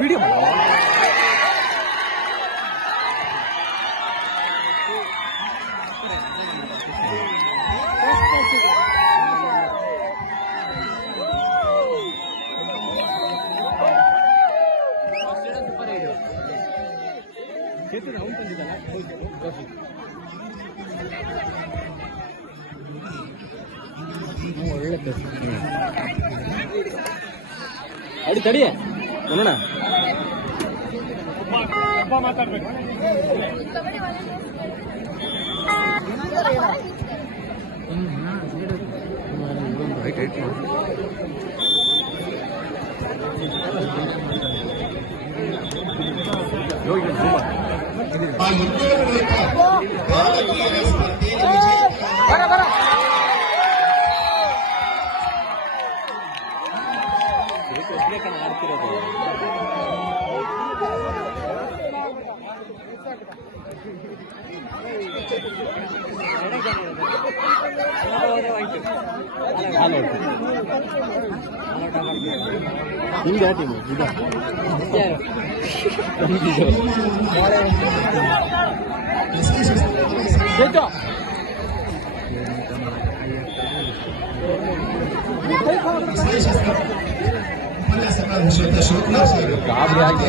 Video ಒಳ್ಳೆ ಅಡಿ ತಡಿಯ ನೋಡೋಣ ಮಾತಾಡ್ಬೇಕು ನಿಮ್ದು ಯಾವ ಟೀಮು ಇದು ಗಾಬರಿ ಆಗಿ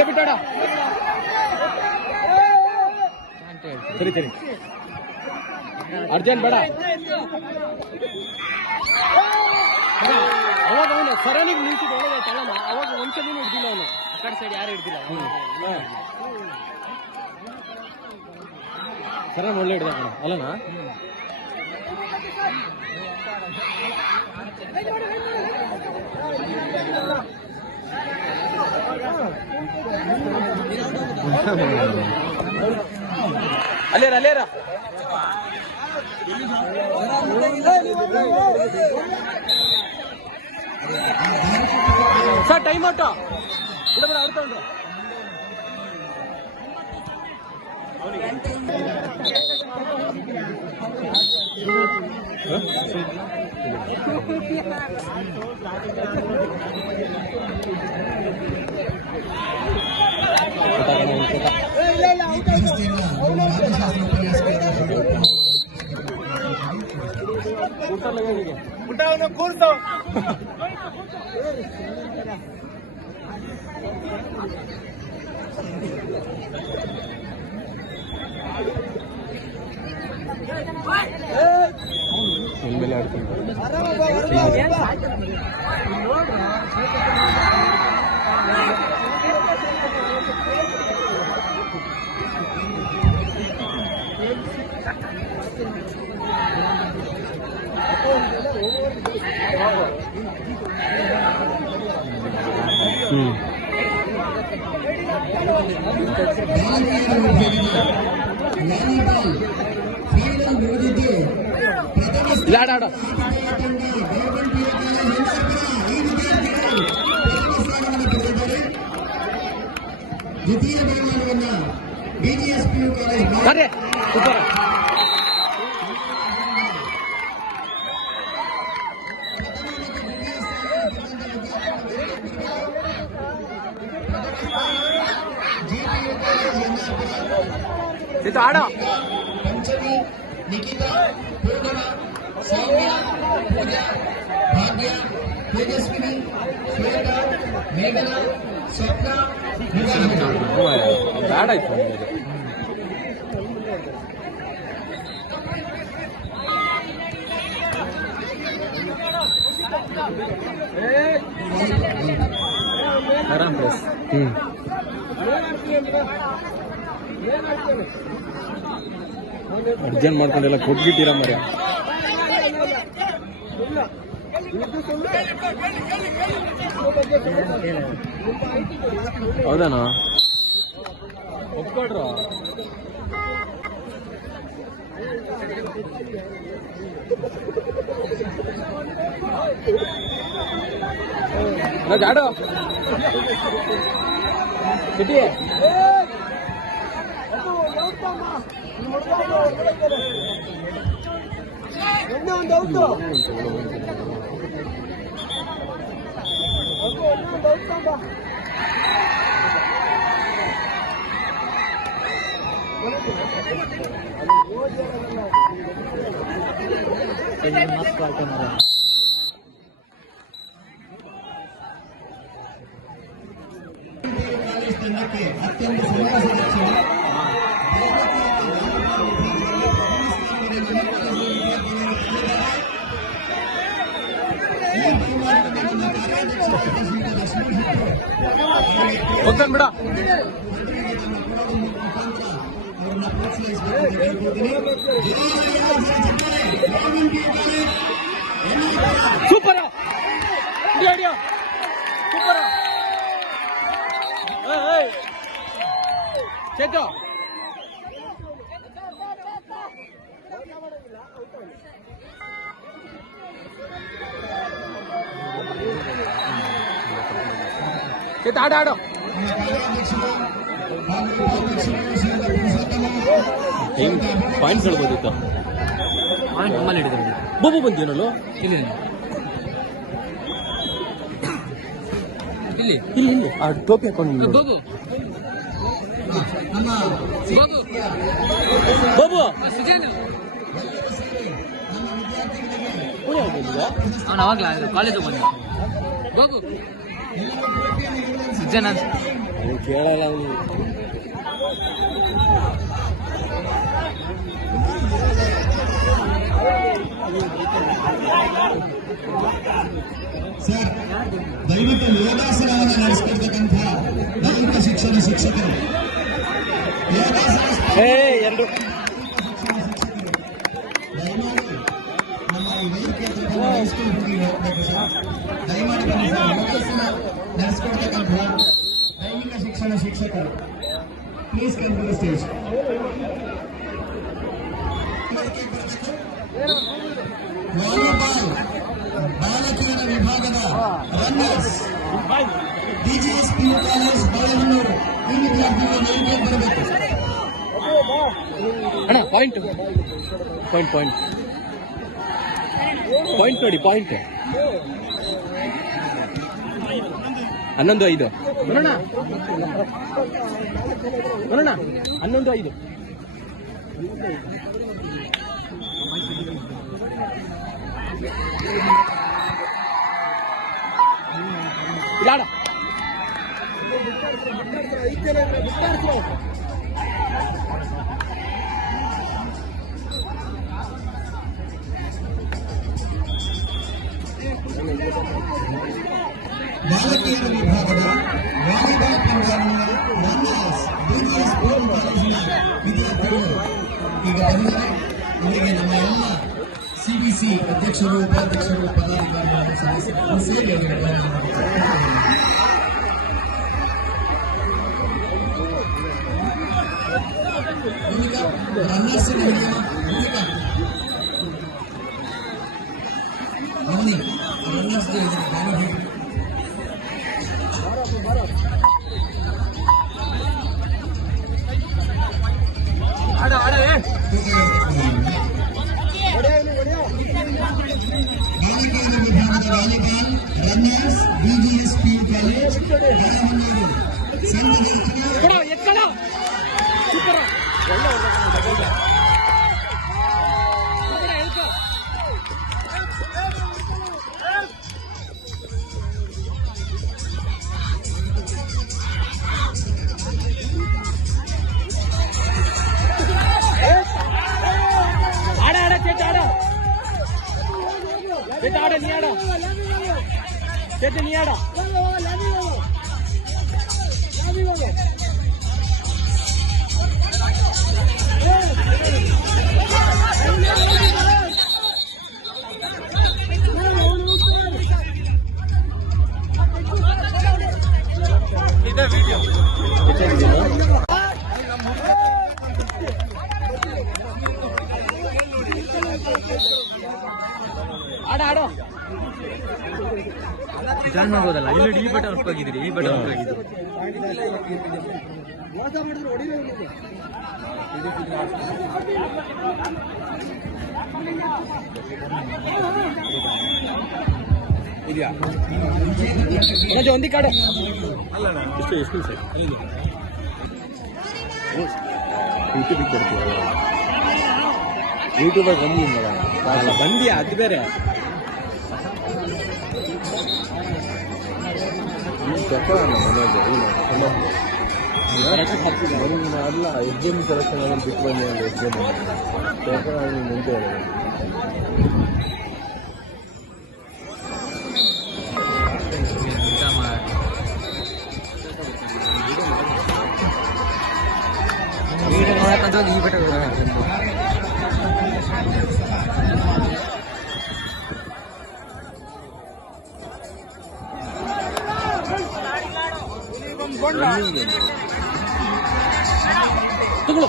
ಬಿಟ್ಟಾಡ ಸರಿ ಸರಿ ಅರ್ಜೆಂಟ್ ಬೇಡ ಅವಾಗ ಅವನು ಸರಣಿಗೆ ನಿಂತಿದ್ದು ಒಳಗೆ ತಳಮ ಅವಾಗ ಒಂದ್ಸಲಿನೂ ಹಿಡ್ದಿಲ್ಲ ಅವನು ಆ ಕಡೆ ಸೈಡ್ ಯಾರು ಹಿಡ್ದಿಲ್ಲ ಸರನ್ ಒಳ್ಳೆ ಹಿಡ್ದ ಕಣ ಅಲ್ಲನಾ ಅಲ್ಲೇರ ಅಲ್ಲೇರ ಸರ್ ಟೈಮ್ ಔಟ್ ಬಿಡ ಆಡ್ತೊಂಡ್ರು ಕೂರ್ಸೋ ಮೇಲೆ ಆಡ್ತೀನಿ ಆಡ ದ್ವಿತೀಯ ಬಹುಮಾನವನ್ನು BGSPU ಕಾಲೇಜ್ ಆಡ ಪಂಚಮಿ ನಿಖಿತಾ ಪೂರ್ಣ ಸೌಮ್ಯ ಪೂಜಾ ಭಾಗ್ಯ ತೇಜಸ್ವಿನಿ ಶ್ವೇತಾ ಮೇಘನಾ ಸ್ವಪ್ನ ಬ್ಯಾಡ ಆಯ್ತು ಆರಾಮ್ ಪ್ಲೇಸ್ ಅರ್ಜೆಂಟ್ ಮಾಡ್ಕೊಂಡೆಲ್ಲ ಕೊಟ್ಬಿಟ್ಟಿರ ಮರ ಹೌದಾನ ಒಪ್ಕೊಡ್ರು ಜಾಡು ಸಿಟಿ ಮಸ್ತ್ ಆಯ್ತು ತಂಡಕ್ಕೆ ಅತ್ಯಂತ ಸಂತಸದ ಕ್ಷಣ. ಹೋಗ್ತಾನೆ ಬಿಡ ಅವ್ರನ್ನ ಪ್ರೋತ್ಸಾಹಿಸಬೇಕು ಹೇಳ್ಕೊಡ್ತೀನಿ. ಸೂಪರ್ ಸೂಪರ್ ಚೇತು ಚೇತು ಆಡ ಆಡು ಪಾಯಿಂಟ್ಸ್ ಹೇಳ್ಬೋದಿತ್ತು ಪಾಯಿಂಟ್ ನಮ್ಮಲ್ಲಿ ಹಿಡಿದ್ರು ಬೋಬು ಬಂದಿನಲ್ಲೋ ಇಲ್ಲಿ ಇಲ್ಲಿ ಇಲ್ಲಿ ಇಲ್ಲಿ ಆ ಟೋಪಿ ಹಾಕೊಂಡು ಬೋಬು ಬೋಬು ಅವನು ಅವಾಗಲ ಕಾಲೇಜಿಗೆ ಬಂದ ಬೋಬು ಜನ ಕೇಳಲ್ಲ ಅವನು ಸರ್ ದಯವಿಟ್ಟು ಯೋಗಾಸನವನ್ನು ನಡೆಸ್ಕೊಡ್ತಕ್ಕಂಥ ದೈಹಿಕ ಶಿಕ್ಷಣ ಶಿಕ್ಷಕರು ಎರಡು ದಯಮಾಡಿ ನಮ್ಮ ಈ ವೇದಿಕೆ ಹೈಸ್ಕೂಲ್ ಹುಡುಗಿ ಹೋಗ್ಬೇಕು ಸರ್. ದಯಮಾಡಿ ಬನ್ನಿ ಸರ್. ಯೋಗಾಸನ ನಡೆಸ್ಕೊಡ್ತಕ್ಕಂಥ ದೈಹಿಕ ಶಿಕ್ಷಣ ಶಿಕ್ಷಕರು please come to the stage. Volleyball ಬಾಲಕಿಯರ ವಿಭಾಗದ ರನ್ನರ್ಸ್ ಡಿಜಿಎಸ್ಪಿ ಕಾಲೇಜ್ ಬಾಳೆಹೊನ್ನೂರು ಈ ವಿದ್ಯಾರ್ಥಿಗಳು ವೇದಿಕೆ ಬರಬೇಕು. ಅಣ್ಣ ಪಾಯಿಂಟ್ ಪಾಯಿಂಟ್ ಪಾಯಿಂಟ್ ಪಾಯಿಂಟ್ ನೋಡಿ ಪಾಯಿಂಟ್ 11-5 ಬರೋಣ 11-5 ಇಲ್ಲಾಡ ಬಾಲಕಿಯರ ವಿಭಾಗದ ವಾಲಿಬಾಲ್ ಪಂದ್ಯವನ್ನು ರನ್ನರ್ಸ್ ಡಿಜಿಎಸ್ ಕಾಲೇಜಿನ ವಿದ್ಯಾರ್ಥಿಗಳು ಈಗ ಬಂದರೆ ಇವರಿಗೆ ನಮ್ಮ ಎಲ್ಲ ಸಿಬಿಸಿ ಅಧ್ಯಕ್ಷರು ಉಪಾಧ್ಯಕ್ಷರು ಪದಾಧಿಕಾರಿಗಳು ಸದಸ್ಯರು ಸೇರಿ ರನ್ನರ್ಸ್ ನೋಡಿ ರನ್ನರ್ಸ್ ಆಡ ಆಡ ಬಾಲಕಿಯರ ವಿಭಾಗದ ವಾಲಿಬಾಲ್ ರನ್ನರ್ಸ್ ಬಿಜಿಎಸ್ಪಿ ಕಾಲೇಜ್ ಬಾಳೆಹೊನ್ನೂರು ಸಂಘದ ಎತ್ಕಳ ಸೂಪರ್ ಆಡ ಆಡ ಚೇತ ಆಡ ಚೇತ ಆಡ ನೀ ಆಡ ಚೇತ ನೀ ಆಡ ಇದೇ ವಿಡಿಯೋ ಜಾಯ್ನ್ ಮಾಡ್ಬೋದಲ್ಲ. ಇಲ್ಲಿ ಈ ಬಟನ್ ಹೋಗಿದ್ದೀರಿ, ಈ ಬಟನ್ ಹೋಗಿದ್ದೀರಿ. ಇದೆಯಾ ಒಂದಿ ಕಾಡು ಅಲ್ಲ ಎಷ್ಟು ಸರ್ ಯೂಟ್ಯೂಬಿಗೆ ಕೊಡ್ತೀವಿ. ಯೂಟ್ಯೂಬಲ್ಲಿ ಬಂದಿಲ್ಲ ಅಲ್ಲ ಬಂದಿಯಾ ಅದು ಬೇರೆ. ಅಲ್ಲ ಎಕ್ಸಾಮ್ ಸೆಲೆಕ್ಷನ್ ಆಗಿ ಬಿಟ್ಟು ಬಂದಿ ಒಂದು ಎಕ್ಸಾಮ್ ಮುಂದೆ ಈ ಬಟ್ ತಗೊಳ್ಳೋ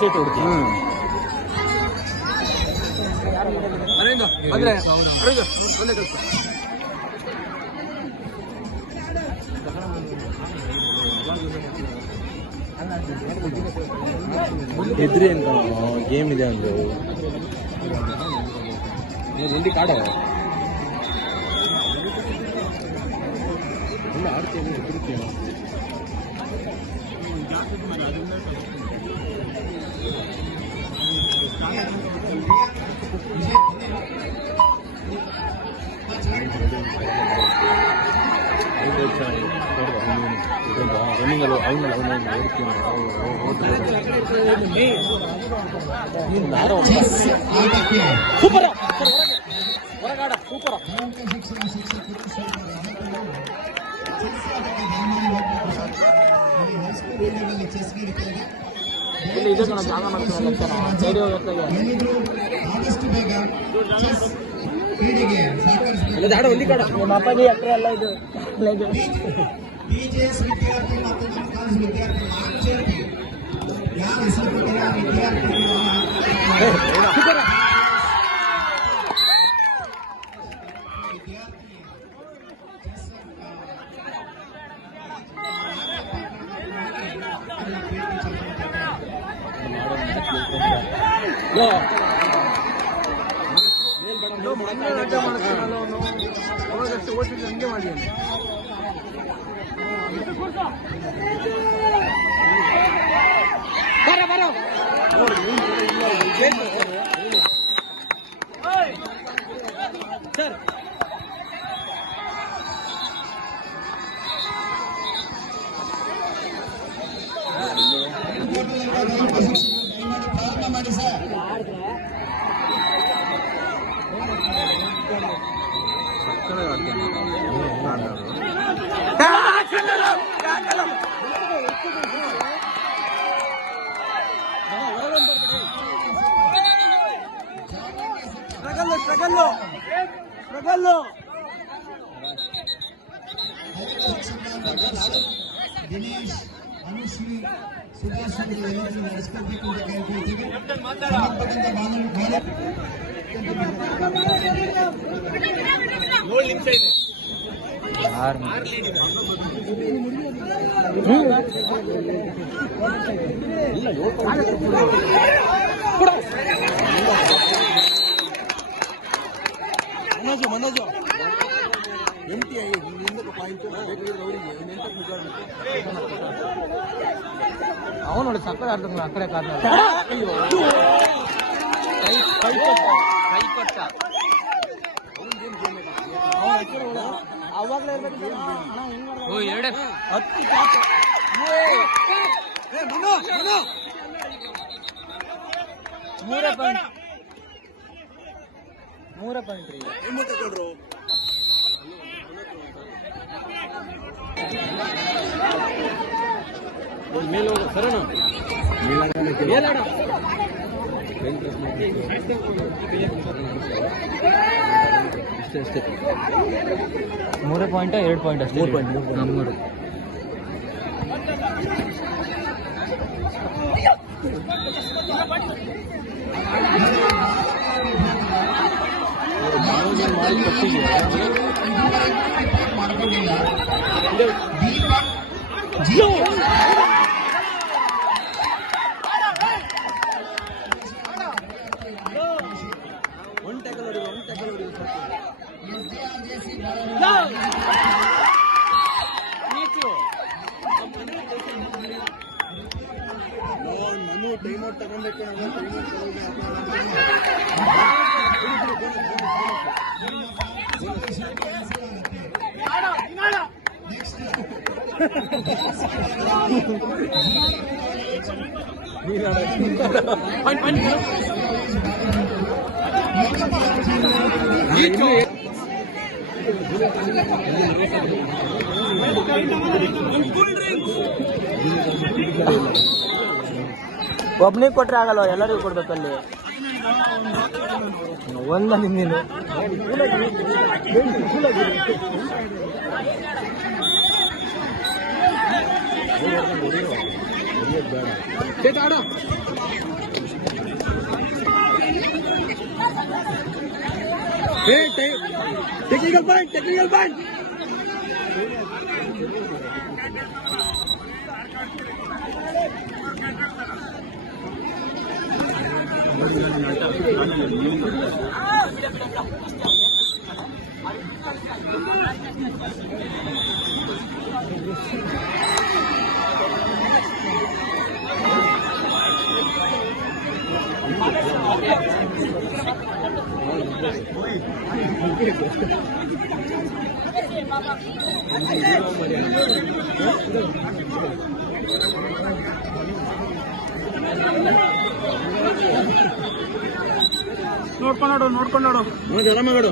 ಸೆಟ್ ಹೊಡ್ತೀನಿ ಅಂದ್ರೆ ಎದ್ರಿ ಅಂತ ಗೇಮ್ ಇದೆ ಒಂದು ಮುಂದೆ ಕಾಡ ಆಡ್ತೀನಿ ಎದುರುತ್ತೀನಿ. ರನ್ನಿಂಗಲ್ಲಿ ಸೂಪರ್ ಹೊರಗಾಡ ಸೂಪರ್. ಇಲ್ಲಿ ಇದೆ ಕಣ ಜಾಗ ಮಾಡ್ತಾರೆ ಒಂದಿ ಕಾಡ ನಿಮ್ಮ ಅಪ್ಪಾಜಿ ಅಕ್ಕರೆ ಅಲ್ಲ ಇದು ಪಿಜಿಎಸ್ ವಿದ್ಯಾರ್ಥಿ ಮತ್ತು ನಮ್ಮ ಕಾಲೇಜ್ ವಿದ್ಯಾರ್ಥಿ ಯಾರು ಹೆಸರು ಕೊಟ್ಟಿಲ್ಲ ವಿದ್ಯಾರ್ಥಿಗಳು ಹಂಗೆ ಮಾಡಿ ಸರ್ ಪ್ರಾರಂಭ ಮಾಡಿ ಸರ್. ದಿನೇಶ್ ಅನುಶ್ರೀ ಸುಭಾಷ್ ಎಲ್ಲರೂ ನಡೆಸ್ಕೊಳ್ಬೇಕು ಅಂತ ಕೇಳ್ಕೊಳ್ತೀವಿ. ಮನೋಜು ಎಂಟಿ ಪಾಯಿಂಟ್ ಅವನು ನೋಡಿ ಸಕ್ಕರೆ ಆಡ್ತಾನ ಅಕ್ಕರೆ ಕಾರಣ ಅವಾಗಲೇ ಇರ್ಬೇಕು. 3 ಪಾಯಿಂಟ್ ರೀ ಮೇಲೆ ಹೋಗ ಸರಣ ಅಷ್ಟೇ 3 ಪಾಯಿಂಟ್ 2 ಪಾಯಿಂಟ್ ಅಷ್ಟೇ 3 ಪಾಯಿಂಟ್ ಮಾಡ್ಕೊಂಡಿಲ್ಲ ದೀಪಕ್ ಜಿಯೋ ನಾನು ಟೈಮ್ ಔಟ್ ತಗೊಂಬೇಕು. ಒಬ್ನಿಗೆ ಕೊಟ್ರೆ ಆಗಲ್ಲ, ಎಲ್ಲರಿಗೂ ಕೊಡ್ಬೇಕಲ್ಲಿ. ಒಂದ ನಿಂದಿನ ಟೆಕ್ನಿಕಲ್ ಪಾಯಿಂಟ್ ನೋಡ್ಕೊಂಡು ಆರಾಮಾಗಡು.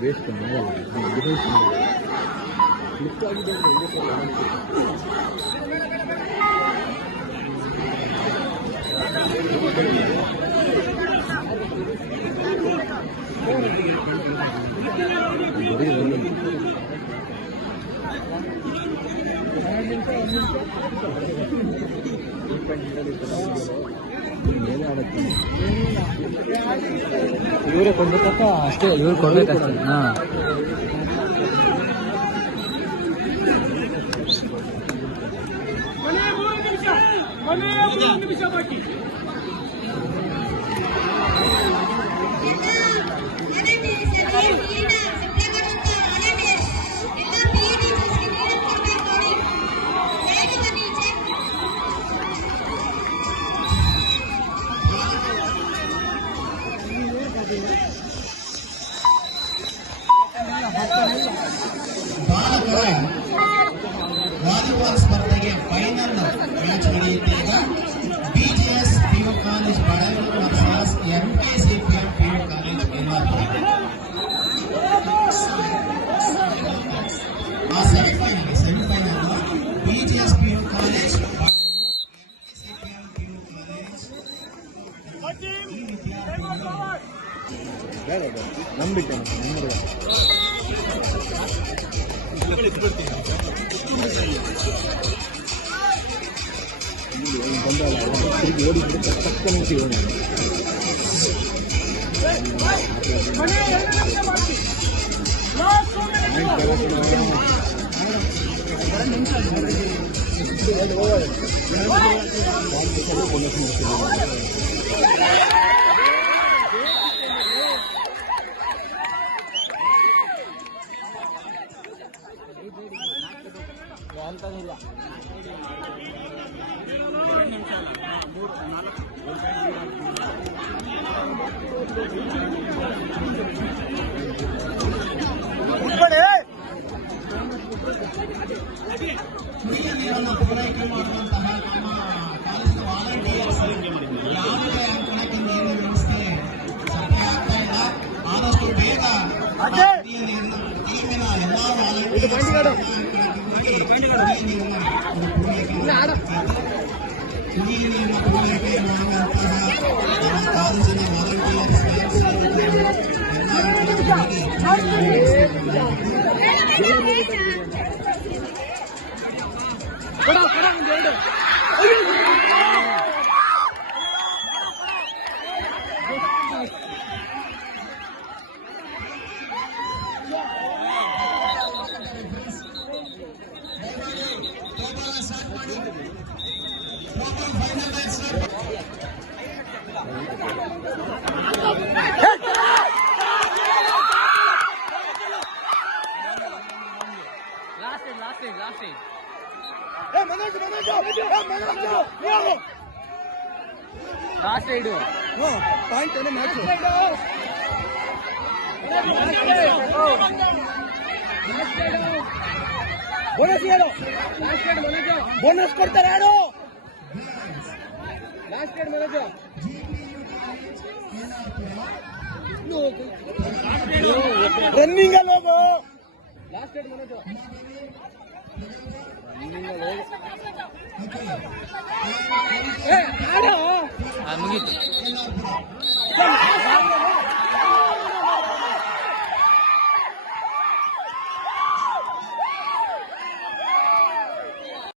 ಬೇಸ್ಟ್ ಡಿಫೆನ್ಸ್ ಕ್ಲಿಕ್ ಆಗಿದೆ. ಇವರೇ ಕೊಡ್ಬೇಕಪ್ಪ ಅಷ್ಟೇ, ಇವ್ರು ಕೊಡ್ಬೇಕಷ್ಟೇ. ಬಾಲಕರ ವಾಲಿಬಾಲ್ ಸ್ಪರ್ಧೆಗೆ ಫೈನಲ್ ಮ್ಯಾಚ್ ನಡೆಯುತ್ತೆ ಈಗ. BGS PU college Badaguru versus MKCPM PU college Belapur. ಆ semifinal BGS PU college MKCPM PU college ಈ ವಿದ್ಯಾರ್ಥಿಗಳು ನಂಬಿಟ್ಟೆ ತಿರುಗಿ ಓಡಿಬಿಟ್ಟು ತಕ್ಕನೆ ಸಿಗೋಣ. ಕುಡಿಯ ನೀರನ್ನು ಪೂರೈಕೆ ಮಾಡುವಂತಹ ನಮ್ಮ ಕಾಲೇಜಿನ ವಾಲಂಟಿಯರ್ಸ್ ಯಾವುದೇ ಕೊಳಕೆ ನೀರಿನ ವ್ಯವಸ್ಥೆ ಸಪ್ಲೈ ಆಗ್ತಾ ಇಲ್ಲ. ಆದಷ್ಟು ಬೇಗ ಕುಡಿಯ ನೀರನ್ನು ಇದು ಪಾಂಡಿಗಾಡು ಇಲ್ಲ ಆಡ ಈ ನಿಮ್ಮ ಪೂರೈಕೆಯನ್ನು ಮಾಡುವಂತಹ ನಮ್ಮ 6 ಜನ ಕೊಡ ಒಂದು ಎರಡು ಲಾಸ್ಟ್ ಸೈಡು ಪಾಯಿಂಟ್ ಏನೇ ಮ್ಯಾಚ್ ಬೋನಸ್ ಯಾರು ಬೋನಸ್ ಕೊಡ್ತಾರೆ ಯಾರು ಲಾಸ್ಟ್ ಏಡ್ ಮನೋಜ ರನ್ನಿಂಗ್ ಅಲ್ಲಿ ಹೋಗು ಲಾಸ್ಟ್ ಏಡ್ ಮನೋಜ ಮುಗೀತು